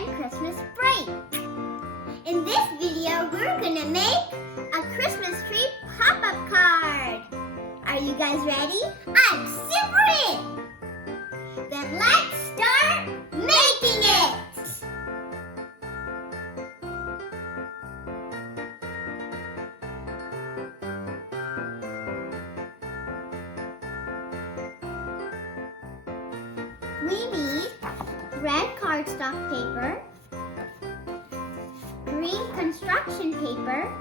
and Christmas break. In this video, we're gonna make a Christmas tree pop-up card. Are you guys ready? I'm super in! Then let's start making it! We need red cardstock paper, green construction paper,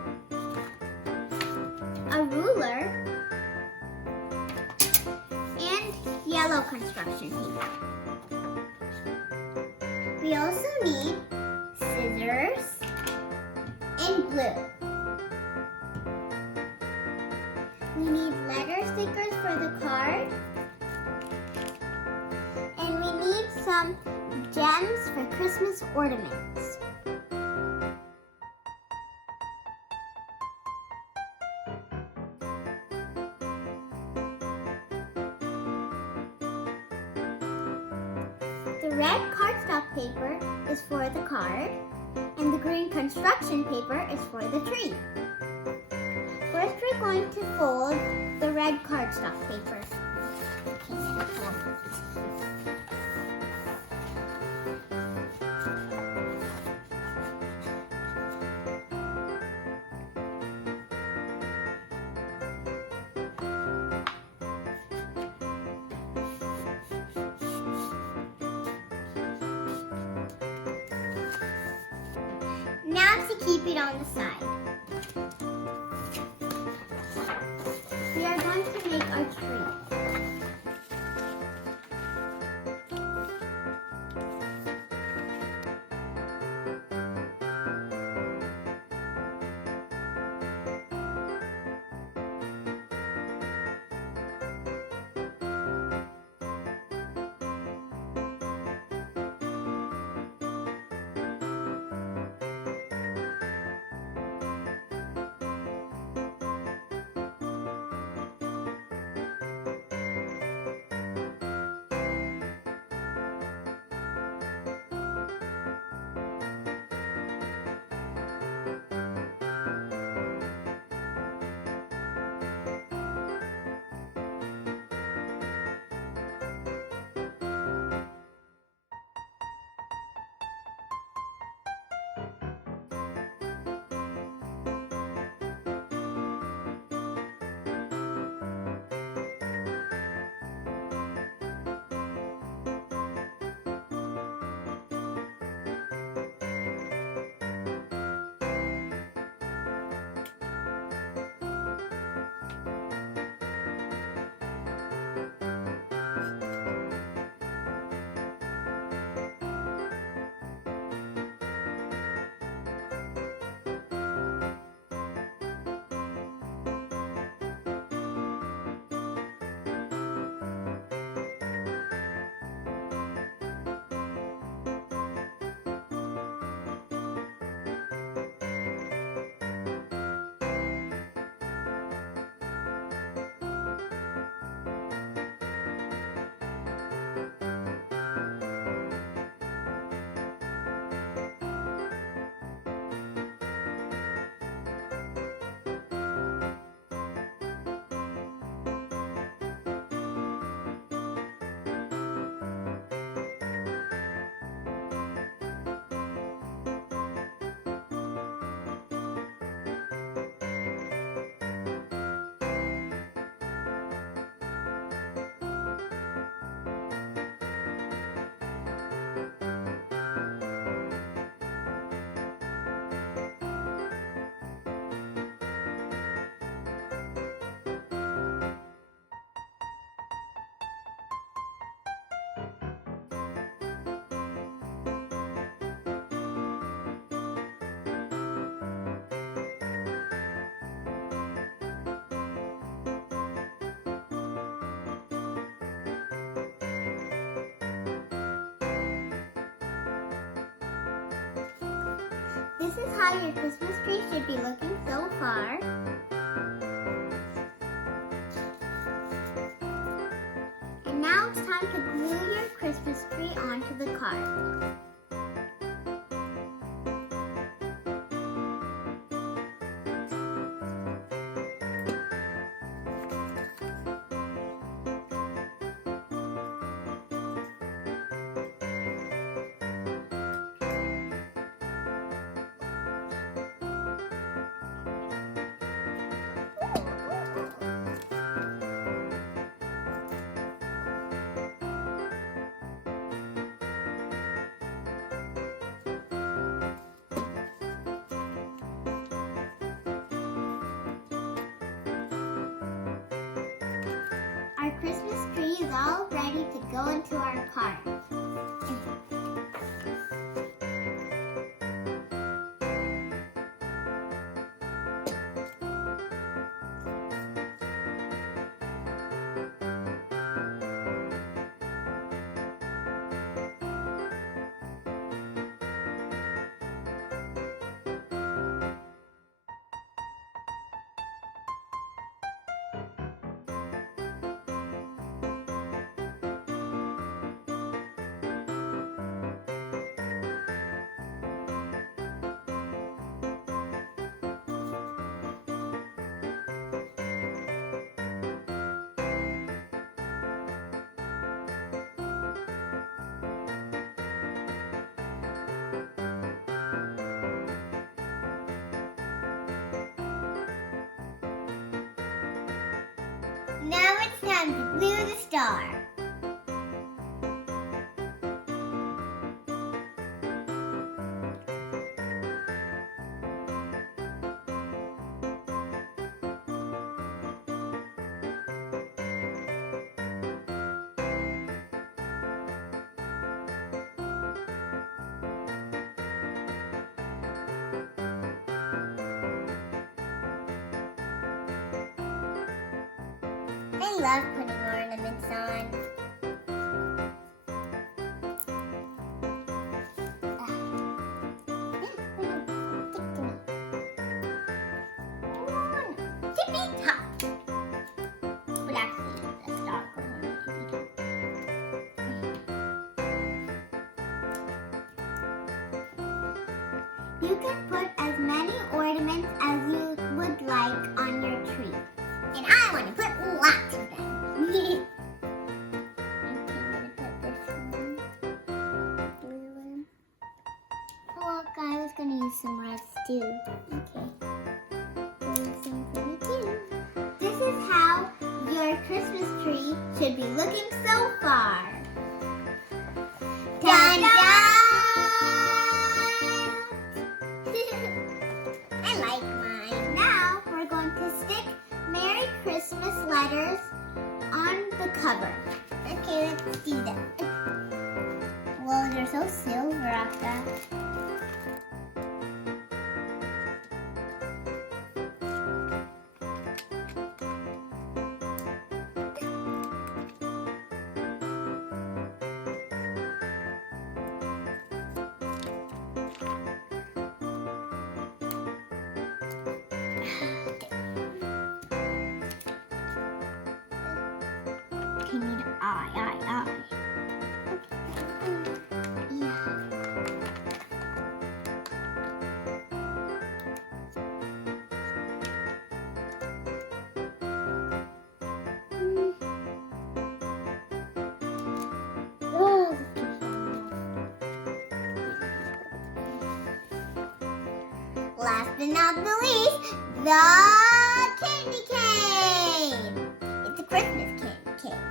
a ruler, and yellow construction paper. We also need scissors and glue. We need letter stickers for the card. And we need some gems for Christmas ornaments. The red cardstock paper is for the card, and the green construction paper is for the tree. First, we're going to fold the red cardstock paper. Now to keep it on the side. We are going to make our tree. This is how your Christmas tree should be looking so far. And now it's time to glue your Christmas tree onto the card. go into our cart. Now it's time to glue the star. I love putting ornaments on. Tippy top. But actually, the star goes on the tippy top. You can put as many ornaments as you would like on your tree. And I want to put lots of them. Okay, I'm going to put this one. Blue one. Oh, look, I was going to use some reds too. Okay. Blue some for me too. This is how your Christmas tree should be looking so far. Dun, dun! I like mine. Now we're going to stick Merry Christmas letters on the cover. Okay, let's do that. Well, they're so silver, Akka. You need an eye. Yeah. Oh, last but not the least, the candy cane. It's a Christmas candy cane.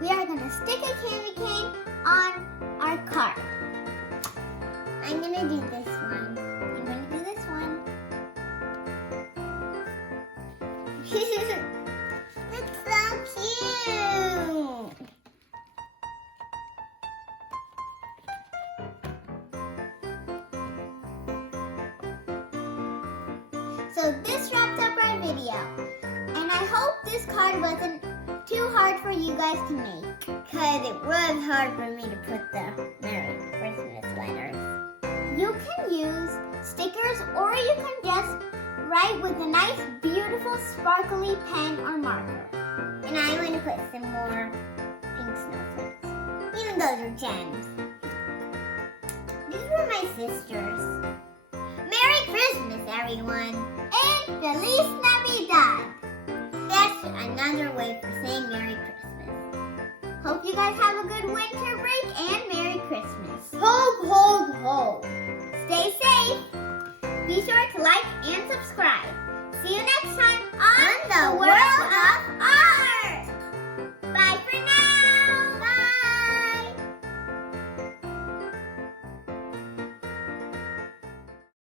We are going to stick a candy cane on our cart. I'm going to do this one. I'm going to do this one. It's so cute. So this wraps up our video. And I hope this card wasn't too hard for you guys to make. Because it was hard for me to put the Merry Christmas letters. You can use stickers or you can just write with a nice, beautiful, sparkly pen or marker. And I'm going to put some more pink snowflakes. Even those are gems. These were my sisters. Merry Christmas, everyone. And Feliz Navidad. That's another way for saying Merry Christmas. Hope you guys have a good winter break and Merry Christmas. Ho, ho, ho. Stay safe. Be sure to like and subscribe. See you next time on The World of Art.